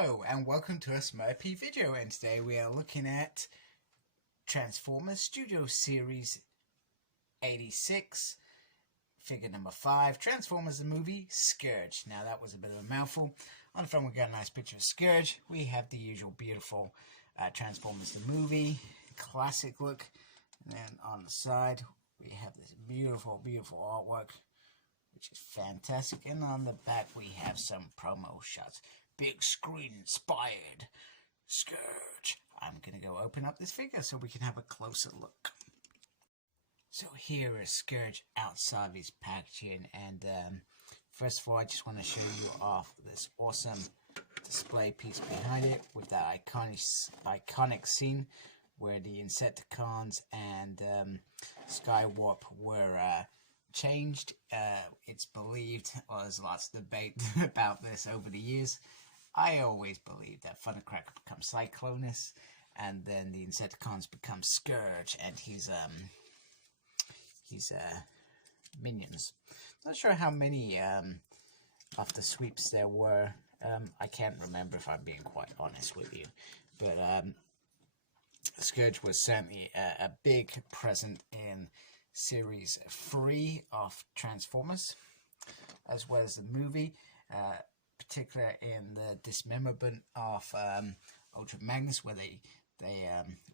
Hello and welcome to a Smurpy video, and today we are looking at Transformers Studio Series 86, figure number 5, Transformers the movie, Scourge. Now that was a bit of a mouthful. On the front we got a nice picture of Scourge. We have the usual beautiful Transformers the movie, classic look. And then on the side we have this beautiful artwork, which is fantastic. And on the back we have some promo shots. Big screen inspired Scourge. I'm going to go open up this figure so we can have a closer look. So here is Scourge outside of his packaging, and first of all I just want to show you off this awesome display piece behind it with that iconic scene where the Insecticons and Skywarp were changed. It's believed, well, there's lots of debate about this over the years. I always believed that Thundercracker becomes Cyclonus, and then the Insecticons become Scourge and his minions. Not sure how many of the sweeps there were. I can't remember, if I'm being quite honest with you, but Scourge was certainly a big present in Series 3 of Transformers, as well as the movie, particularly in the dismemberment of Ultra Magnus, where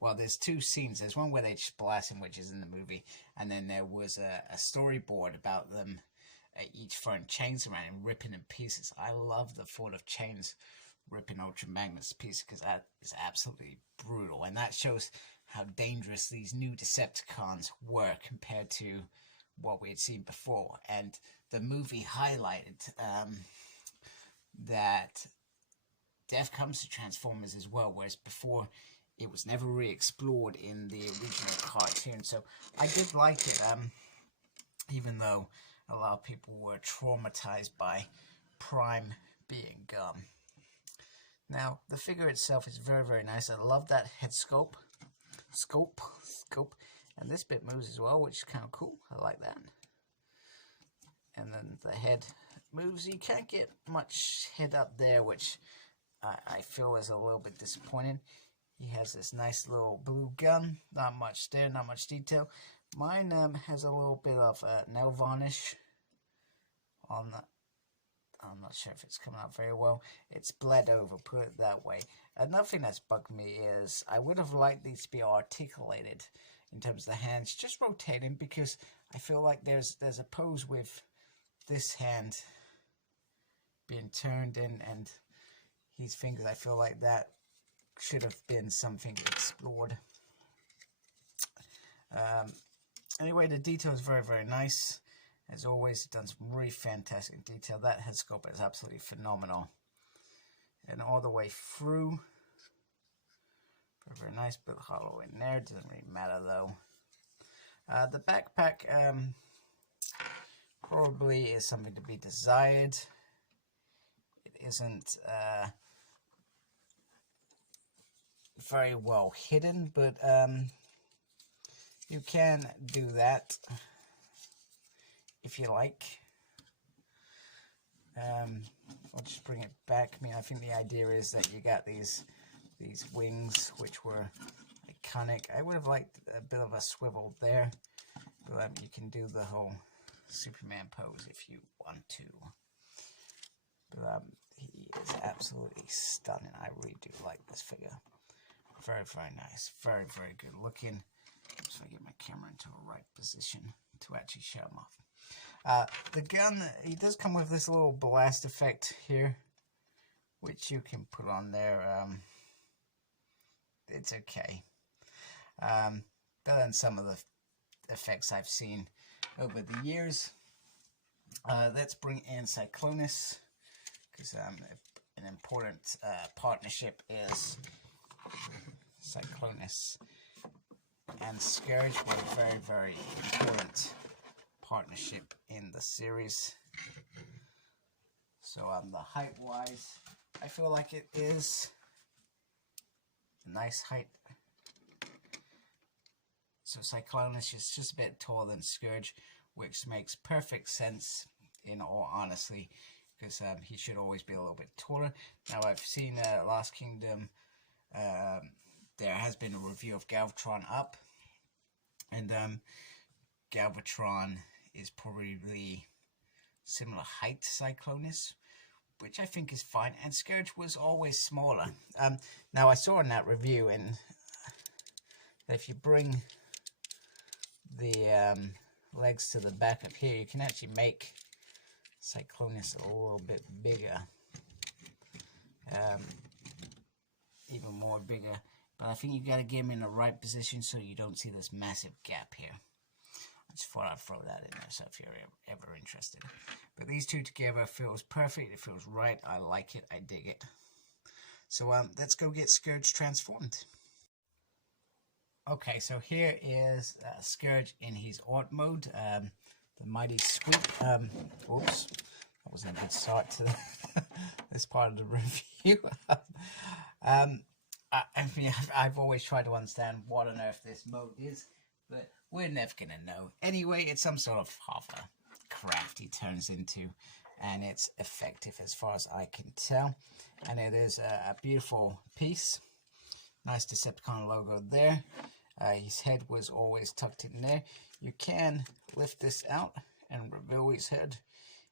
well, there's two scenes. There's one where they just blast him, which is in the movie, and then there was a storyboard about them each throwing chains around and ripping in pieces. I love the thought of chains ripping Ultra Magnus to pieces, because that is absolutely brutal, and that shows how dangerous these new Decepticons were compared to what we had seen before. And the movie highlighted that death comes to Transformers as well, whereas before it was never really explored in the original cartoon. So I did like it, even though a lot of people were traumatized by Prime being gone. Now the figure itself is very nice. I love that head scope, and this bit moves as well, which is kind of cool. I like that. And then the head moves. You can't get much head up there, which I feel is a little bit disappointing. He has this nice little blue gun. Not much there, not much detail. Mine has a little bit of nail varnish on the. I'm not sure if it's coming out very well. It's bled over, put it that way. Another thing that's bugged me is I would have liked these to be articulated in terms of the hands, just rotating, because I feel like there's a pose with this hand being turned in and his fingers. I feel like that should have been something explored. Anyway, the detail is very nice. As always, done some really fantastic detail. That head sculpt is absolutely phenomenal. And all the way through. Very nice, bit hollow in there. Doesn't really matter though. The backpack probably is something to be desired. It isn't very well hidden, but you can do that if you like. I'll just bring it back. I mean, I think the idea is that you got these wings, which were iconic. I would have liked a bit of a swivel there, but you can do the whole Superman pose if you want to. But he is absolutely stunning. I really do like this figure. Very nice. Very good looking. So I get my camera into a right position to actually show him off. The gun, he does come with this little blast effect here, which you can put on there. It's okay. Better than some of the effects I've seen over the years. Let's bring in Cyclonus, because an important partnership is Cyclonus and Scourge were very important partnership in the series. So the height wise, I feel like it is a nice height. So Cyclonus is just a bit taller than Scourge, which makes perfect sense in all honesty, because he should always be a little bit taller. Now I've seen Last Kingdom, there has been a review of Galvatron up, and Galvatron is probably similar height to Cyclonus, which I think is fine, and Scourge was always smaller. Now I saw in that review, and if you bring the legs to the back of here, you can actually make Cyclonus a little bit bigger, even more bigger. But I think you got to get him in the right position so you don't see this massive gap here. I just thought I'd throw that in there, so if you're ever interested. But these two together feels perfect. It feels right. I like it. I dig it. So let's go get Scourge transformed. Okay, so here is Scourge in his Art mode. The mighty sweep. Oops, that wasn't a good start to this part of the review. I've always tried to understand what on earth this mode is, but we're never gonna know. Anyway, it's some sort of hovercraft he turns into, and it's effective as far as I can tell. And it is a beautiful piece. Nice Decepticon logo there. His head was always tucked in there. You can lift this out and reveal his head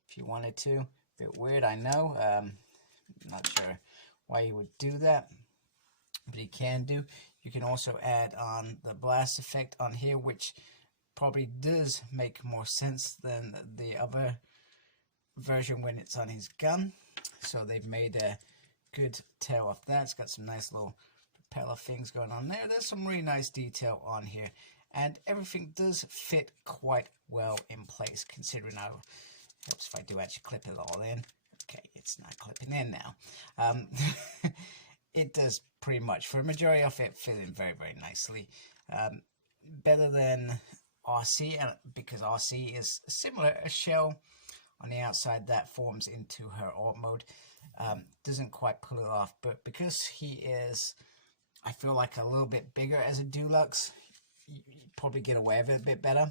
if you wanted to. Bit weird, I know. Not sure why you would do that, but he can do. You can also add on the blast effect on here, which probably does make more sense than the other version when it's on his gun. So they've made a good tail of that. It's got some nice little propeller things going on there. There's some really nice detail on here, and everything does fit quite well in place, considering how it helps if I do actually clip it all in. Okay, it's not clipping in now. It does pretty much, for a majority of it, fit in very, very nicely. Better than RC, because RC is similar, a shell on the outside that forms into her Art mode. Doesn't quite pull it off, but because he is, I feel like, a little bit bigger as a deluxe, you probably get away with it a bit better,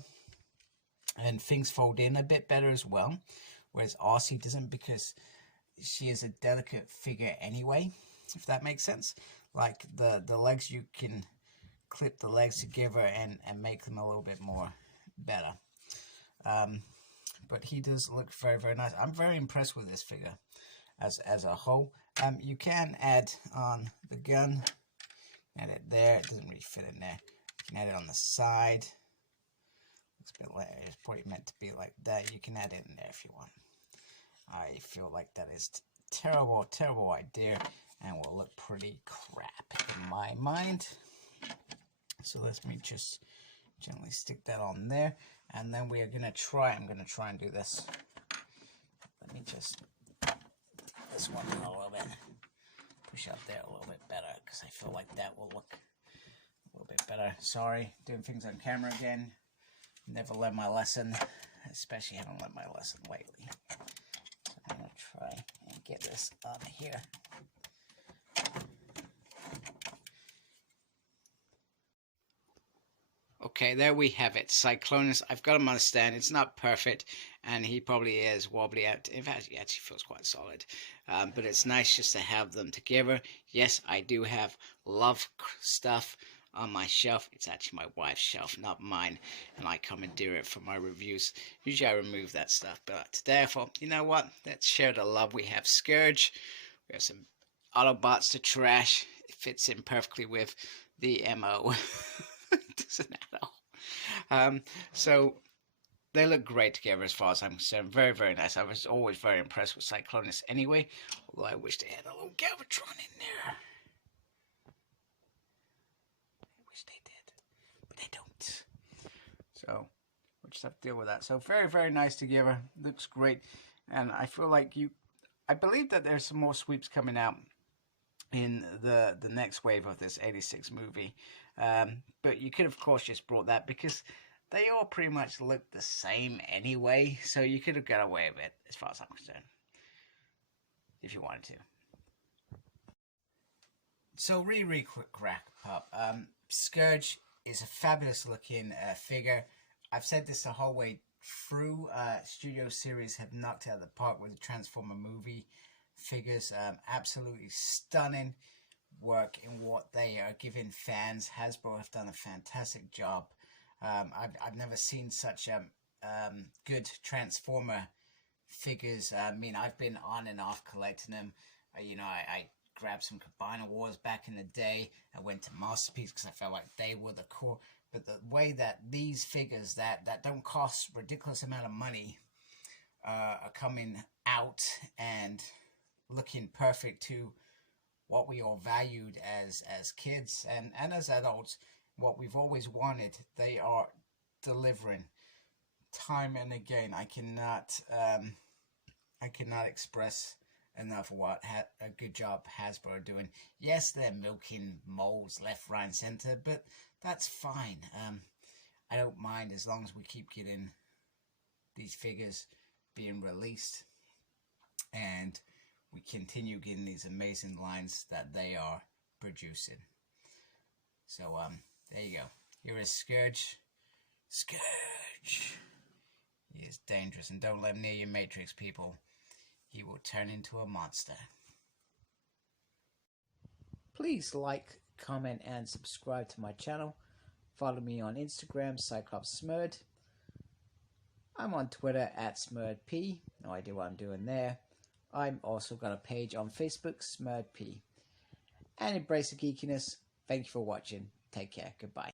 and things fold in a bit better as well, whereas RC doesn't, because she is a delicate figure anyway, if that makes sense. Like the legs, you can clip the legs together and make them a little bit more better. But he does look very, very nice. I'm very impressed with this figure as a whole. You can add on the gun, add it there. It doesn't really fit in there. You can add it on the side. Looks a bit like it's probably meant to be like that. You can add it in there if you want. I feel like that is terrible, terrible idea, and will look pretty crap in my mind. So let me just gently stick that on there, and then we are gonna try. I'm gonna try and do this. Let me just this one a little bit, push up there a little bit better, because I feel like that will look a little bit better. Sorry, doing things on camera again. Never learned my lesson, especially haven't learned my lesson lately. So I'm gonna try and get this on here. Okay, there we have it. Cyclonus, I've got him on a stand. It's not perfect, and he probably is wobbly out. In fact, he actually feels quite solid. But it's nice just to have them together. Yes, I do have love stuff on my shelf. It's actually my wife's shelf, not mine, and I commandeer it for my reviews. Usually I remove that stuff, but today I thought, you know what? Let's share the love. We have Scourge. We have some Autobots to trash. It fits in perfectly with the MO. Doesn't at all. So they look great together as far as I'm concerned. Very, very nice. I was always very impressed with Cyclonus anyway, although I wish they had a little Galvatron in there. I wish they did, but they don't. So we'll just have to deal with that. So very, very nice together. Looks great, and I feel like I believe that there's some more sweeps coming out in the next wave of this 86 movie. But you could, of course, just brought that, because they all pretty much look the same anyway, so you could have got away with it, as far as I'm concerned, if you wanted to. So, really quick wrap up. Scourge is a fabulous looking figure. I've said this the whole way through. Studio Series have knocked out of the park with the Transformer movie figures. Absolutely stunning work in what they are giving fans. Hasbro have done a fantastic job. I've never seen such good Transformer figures. I mean, I've been on and off collecting them. I grabbed some Combiner Wars back in the day. I went to Masterpiece because I felt like they were the core. But the way that these figures that don't cost ridiculous amount of money are coming out and looking perfect to what we all valued as kids and as adults, what we've always wanted, they are delivering time and again. I cannot express enough what a good job Hasbro are doing. Yes, they're milking molds left, right, and center, but that's fine. I don't mind as long as we keep getting these figures being released and we continue getting these amazing lines that they are producing. So, there you go. Here is Scourge. Scourge! He is dangerous, and don't let him near your Matrix, people. He will turn into a monster. Please like, comment, and subscribe to my channel. Follow me on Instagram, Cyclops Smurd. I'm on Twitter @SmurdP. No idea what I'm doing there. I'm also got a page on Facebook, SmurdP. And embrace the geekiness. Thank you for watching. Take care. Goodbye.